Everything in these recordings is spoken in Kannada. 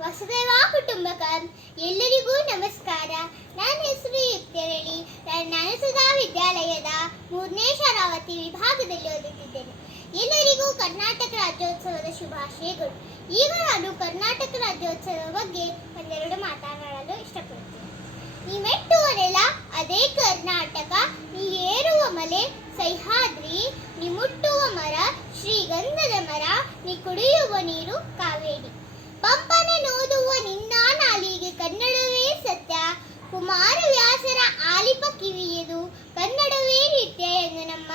ವಸುದೇವ ಕುಟುಂಬಕಂ ಎಲ್ಲರಿಗೂ ನಮಸ್ಕಾರ. ನನ್ನ ಹೆಸರು ಯುಕ್ತರಳಿ. ನಾನು ಸುಧಾ ವಿದ್ಯಾಲಯದ 3ನೇ ಶರಾವತಿ ವಿಭಾಗದಲ್ಲಿ ಓದುತ್ತಿದ್ದೇನೆ. ಎಲ್ಲರಿಗೂ ಕರ್ನಾಟಕ ರಾಜ್ಯೋತ್ಸವದ ಶುಭಾಶಯಗಳು. ಈಗ ನಾನು ಕರ್ನಾಟಕ ರಾಜ್ಯೋತ್ಸವದ ಬಗ್ಗೆ ಒಂದೆರಡು ಮಾತನಾಡಲು ಇಷ್ಟಪಡುತ್ತೇನೆ. ನೀ ಮೆಟ್ಟುವ ನೆಲ ಅದೇ ಕರ್ನಾಟಕ, ನೀ ಏರುವ ಮಲೆ ಸಹ್ಯಾದ್ರಿ, ನೀ ಮುಟ್ಟುವ ಮರ ಶ್ರೀಗಂಧದ ಮರ, ನೀ ಕುಡಿಯುವ ನೀರು ಕಾವೇರಿ. ಪಂಪನ ನೋದುವ ನಿನ್ನ ನಾಲಿಗೆ ಕನ್ನಡವೇ ಸತ್ಯ, ಕುಮಾರವ್ಯಾಸರ ಆಲಿಪ ಕಿವಿಯದು ಕನ್ನಡವೇ ನಿತ್ಯ ಎಂದು ನಮ್ಮ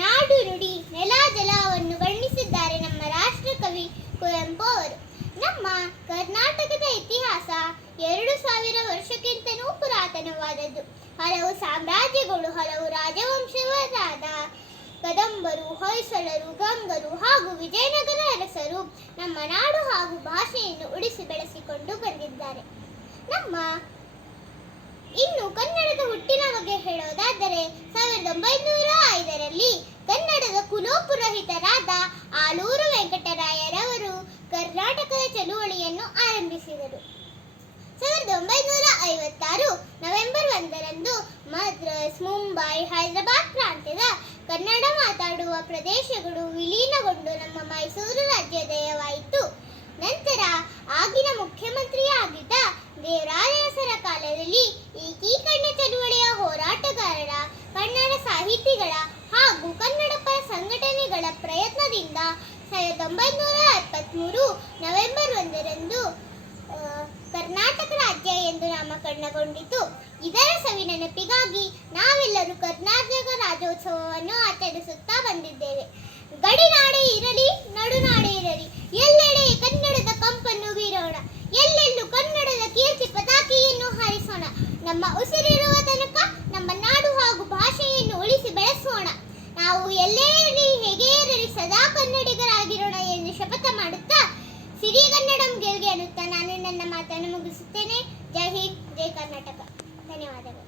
ನಾಡು ನುಡಿ ನೆಲ ಜಲವನ್ನು ಬಣ್ಣಿಸಿದ್ದಾರೆ ನಮ್ಮ ರಾಷ್ಟ್ರಕವಿ ಕುವೆಂಪು ಅವರು. ನಮ್ಮ ಕರ್ನಾಟಕದ ಇತಿಹಾಸ 2000 ವರ್ಷಕ್ಕಿಂತಲೂ ಪುರಾತನವಾದದ್ದು. ಹಲವು ಸಾಮ್ರಾಜ್ಯಗಳು, ಹಲವು ರಾಜವಂಶವರಾದ ಕದಂಬರು, ಹೊಯ್ಸಳರು, ಗಂಗರು ಹಾಗೂ ವಿಜಯನಗರ ಅರಸರು ನಮ್ಮ ನಾಡು ಹಾಗೂ ಭಾಷೆಯನ್ನು ಉಳಿಸಿ ಬೆಳೆಸಿಕೊಂಡು ಬಂದಿದ್ದಾರೆ. ಇನ್ನು ಕನ್ನಡದ ಹುಟ್ಟಿನ ಬಗ್ಗೆ ಹೇಳೋದಾದರೆ 1905ರಲ್ಲಿ ಕನ್ನಡದ ಕುಲೋಪುರೋಹಿತರಾದ ಆಲೂರು ವೆಂಕಟರಾಯರವರು ಕರ್ನಾಟಕದ ಚಳುವಳಿಯನ್ನು ಆರಂಭಿಸಿದರು. 1956 ನವೆಂಬರ್ 1ರಂದು ಮದ್ರಾಸ್, ಮುಂಬೈ, ಹೈದರಾಬಾದ್ ಪ್ರಾಂತ್ಯದ ಕನ್ನಡ ಮಾತಾಡುವ ಪ್ರದೇಶಗಳು ವಿಲೀನಗೊಂಡು ನಮ್ಮ ಮೈಸೂರು ರಾಜ್ಯೋದಯವಾಯಿತು. ನಂತರ ಆಗಿನ ಮುಖ್ಯಮಂತ್ರಿಯಾಗಿದ್ದ ದೇವರಾಜರಸರ ಕಾಲದಲ್ಲಿ ಏಕೀಕರಣ ಚಳುವಳಿಯ ಹೋರಾಟಗಾರರ, ಕನ್ನಡ ಸಾಹಿತಿಗಳ ಹಾಗೂ ಕನ್ನಡ ಪರ ಸಂಘಟನೆಗಳ ಪ್ರಯತ್ನದಿಂದ 1973 ನವೆಂಬರ್ 1ರಂದು ಕರ್ನಾಟಕ ರಾಜ್ಯ ಎಂದು ನಾಮಕರಣಗೊಂಡಿತು. ಇದರ ಸವಿನೆನಪಿಗಾಗಿ ನಾವೆಲ್ಲರೂ ಕರ್ನಾಟಕ ರಾಜ್ಯೋತ್ಸವವನ್ನು ಆಚರಿಸುತ್ತಾ ಬಂದಿದ್ದೇವೆ. ಗಡಿನಾಡೇ ಇರಲಿ, ನಡುನಾಡೇ ಇರಲಿ, ಎಲ್ಲೆಡೆ ಕನ್ನಡದ ಕಂಪನ್ನು ಬೀರೋಣ, ಎಲ್ಲೆಲ್ಲೂ ಕನ್ನಡದ ಕೀರ್ತಿ ಪತಾಕೆಯನ್ನು ಹಾರಿಸೋಣ. ನಮ್ಮ ಉಸಿರಿರುವ ತನಕ ನಮ್ಮ ನಾಡು ಹಾಗೂ ಭಾಷೆಯನ್ನು ಉಳಿಸಿ ಬೆಳೆಸೋಣ. ನಾವು ಎಲ್ಲೇ ಇರಲಿ, ಹೇಗೆ ಇರಲಿ, ಸದಾ ಕನ್ನಡಿಗರಾಗಿರೋಣ ಎಂದು ಶಪಥ ಮಾಡುತ್ತಾ ಸಿರಿಗನ್ನಡಂ ಗೆಲ್ಗೆ ಅನ್ನುತ್ತಾ ನಾನು ನನ್ನ ಮಾತನ್ನು ಮುಗಿಸುತ್ತೇನೆ. ಜೈ ಹಿಂದ್, ಜೈ ಕರ್ನಾಟಕ. ಧನ್ಯವಾದಗಳು.